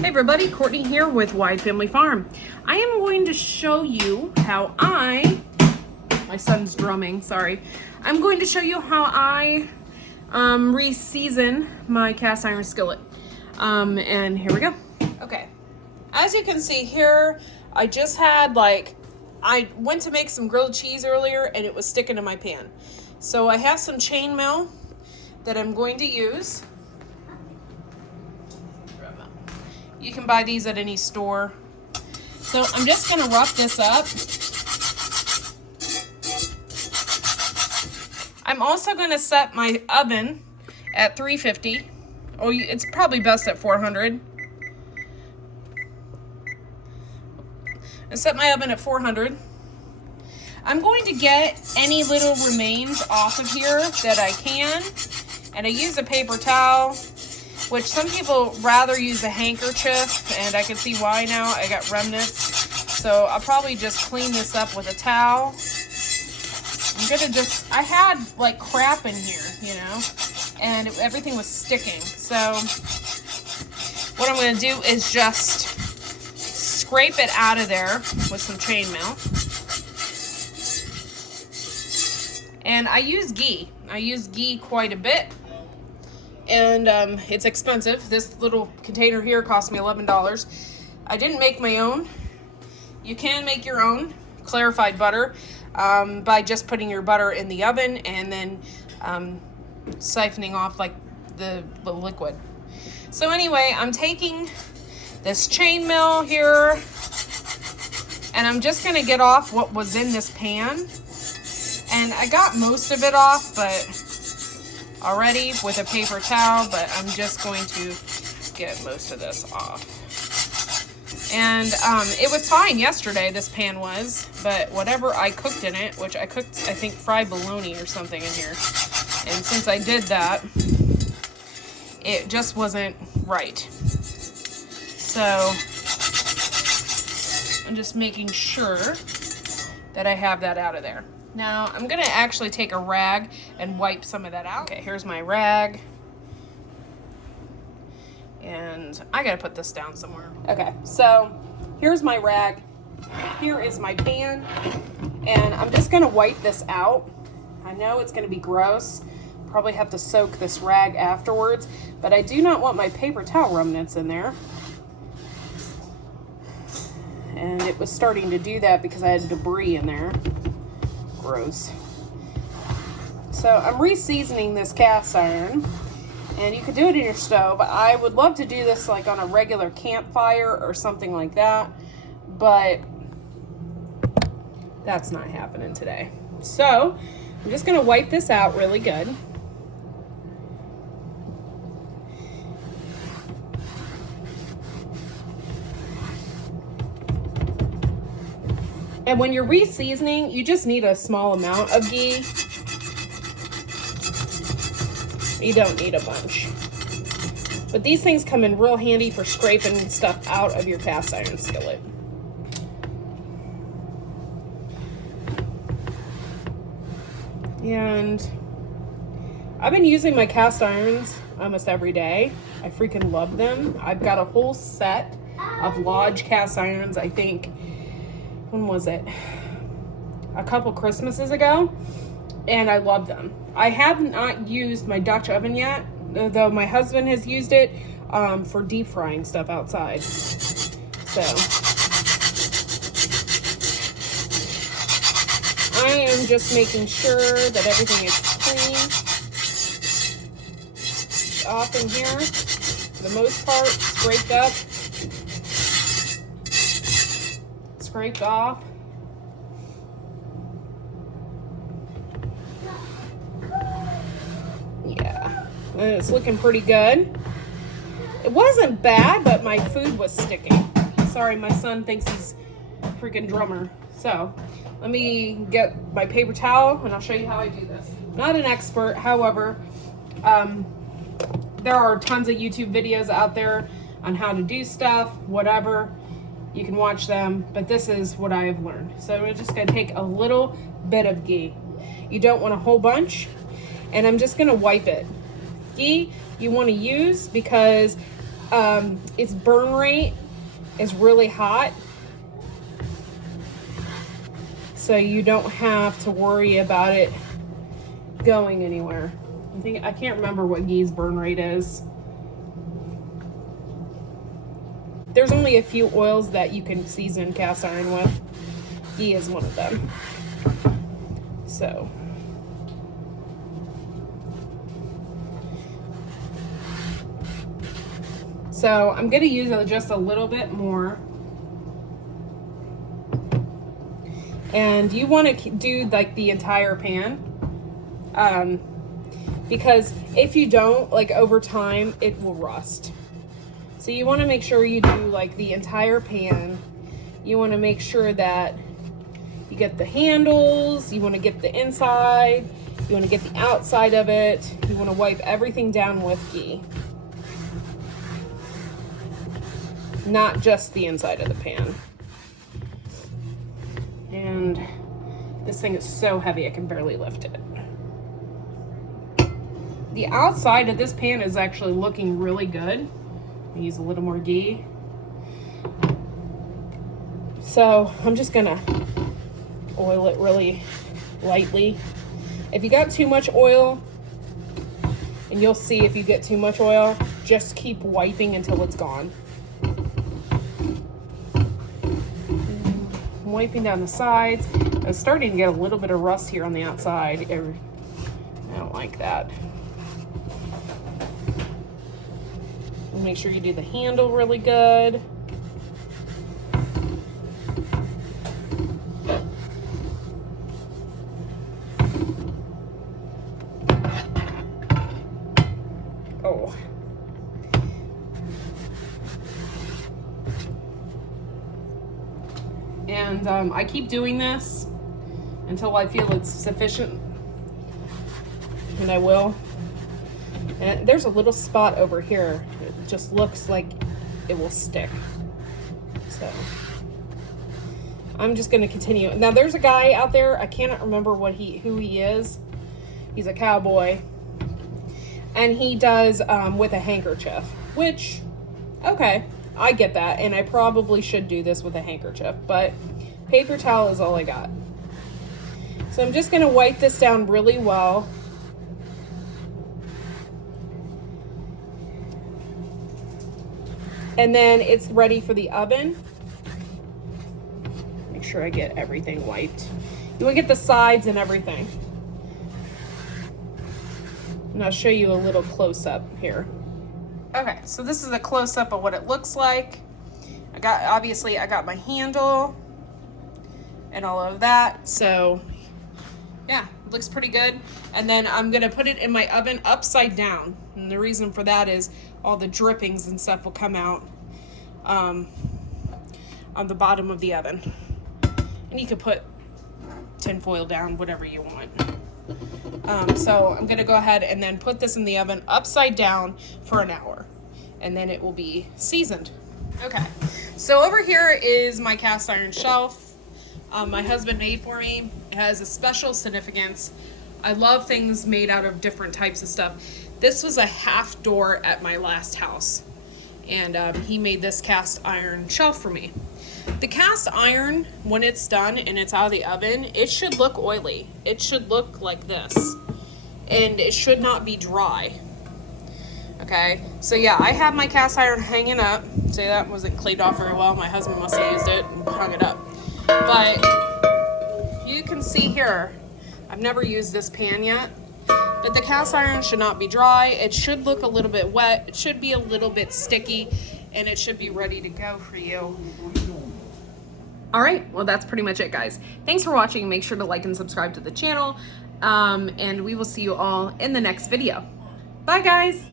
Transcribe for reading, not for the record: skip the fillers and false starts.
Hey everybody, Courtney here with Wide Family Farm. I am going to show you how my son's drumming, sorry. I'm going to show you how I re-season my cast iron skillet. And here we go. Okay, as you can see here, I just had I went to make some grilled cheese earlier and it was sticking to my pan. So I have some chainmail that I'm going to use. You can buy these at any store. So I'm just gonna rough this up. I'm also gonna set my oven at 350. Oh, it's probably best at 400. I set my oven at 400. I'm going to get any little remains off of here that I can. And I use a paper towel, which some people rather use a handkerchief, and I can see why now. I got remnants. So I'll probably just clean this up with a towel. I had like crap in here, you know, and everything was sticking. So what I'm going to do is just scrape it out of there with some chainmail. And I use ghee. I use ghee quite a bit. And it's expensive. This little container here cost me $11. I didn't make my own. You can make your own clarified butter by just putting your butter in the oven and then siphoning off like the liquid. So anyway, I'm taking this chainmail here and I'm just gonna get off what was in this pan. And I got most of it off, but already with a paper towel, but I'm just going to get most of this off. And it was fine yesterday, this pan was, but whatever I cooked in it, which I cooked, I think, fried bologna or something in here. And since I did that, it just wasn't right. So I'm just making sure that I have that out of there. Now, I'm going to actually take a rag and wipe some of that out. Okay, here's my rag. And I got to put this down somewhere. Okay, so here's my rag. Here is my pan. And I'm just going to wipe this out. I know it's going to be gross. Probably have to soak this rag afterwards. But I do not want my paper towel remnants in there. And it was starting to do that because I had debris in there. Gross. So I'm re-seasoning this cast iron, and you could do it in your stove. I would love to do this like on a regular campfire or something like that, but that's not happening today. So I'm just gonna wipe this out really good. And when you're re-seasoning, you just need a small amount of ghee. You don't need a bunch. But these things come in real handy for scraping stuff out of your cast iron skillet. And I've been using my cast irons almost every day. I freaking love them. I've got a whole set of Lodge cast irons, I think. When was it? A couple Christmases ago, and I love them. I have not used my Dutch oven yet, though my husband has used it for deep frying stuff outside. So I am just making sure that everything is clean off in here, for the most part, scraped up. Scraped off. Yeah, and it's looking pretty good. It wasn't bad, but my food was sticking. Sorry, my son thinks he's a freaking drummer. So let me get my paper towel and I'll show you how I do this. Not an expert, however, there are tons of YouTube videos out there on how to do stuff, whatever. You can watch them, but this is what I have learned. So we're just gonna take a little bit of ghee. You don't want a whole bunch, and I'm just gonna wipe it. Ghee you wanna use because its burn rate is really hot, so you don't have to worry about it going anywhere. I can't remember what ghee's burn rate is. There's only a few oils that you can season cast iron with. Ghee is one of them. So I'm going to use just a little bit more. And you want to do like the entire pan. Because if you don't, like over time, it will rust. So you want to make sure you do like the entire pan. You want to make sure that you get the handles, you want to get the inside, you want to get the outside of it. You want to wipe everything down with ghee. Not just the inside of the pan. And this thing is so heavy I can barely lift it. The outside of this pan is actually looking really good. I use a little more ghee. So I'm just gonna oil it really lightly. If you got too much oil, and you'll see if you get too much oil, just keep wiping until it's gone. I'm wiping down the sides. I was starting to get a little bit of rust here on the outside. I don't like that. Make sure you do the handle really good. Oh. And I keep doing this until I feel it's sufficient, and I will. And there's a little spot over here. It just looks like it will stick. So I'm just going to continue. Now there's a guy out there, I cannot remember who he is. He's a cowboy. And he does with a handkerchief, which, okay, I get that. And I probably should do this with a handkerchief, but paper towel is all I got. So I'm just going to wipe this down really well. And then it's ready for the oven. Make sure I get everything wiped. You want to get the sides and everything. And I'll show you a little close-up here. Okay, so this is a close-up of what it looks like. Obviously I got my handle and all of that. So yeah, it looks pretty good. And then I'm gonna put it in my oven upside down. And the reason for that is all the drippings and stuff will come out on the bottom of the oven. And you can put tin foil down, whatever you want. So I'm gonna go ahead and then put this in the oven upside down for an hour, and then it will be seasoned. Okay, so over here is my cast iron shelf. My husband made for me. It has a special significance. I love things made out of different types of stuff. This was a half door at my last house, and he made this cast iron shelf for me. The cast iron, when it's done and it's out of the oven, it should look oily. It should look like this, and it should not be dry. Okay, so yeah, I have my cast iron hanging up. See, that wasn't cleaned off very well. My husband must have used it and hung it up. But you can see here, I've never used this pan yet, but the cast iron should not be dry. It should look a little bit wet. It should be a little bit sticky, and it should be ready to go for you. All right, well, that's pretty much it, guys. Thanks for watching. Make sure to like and subscribe to the channel, and we will see you all in the next video. Bye, guys.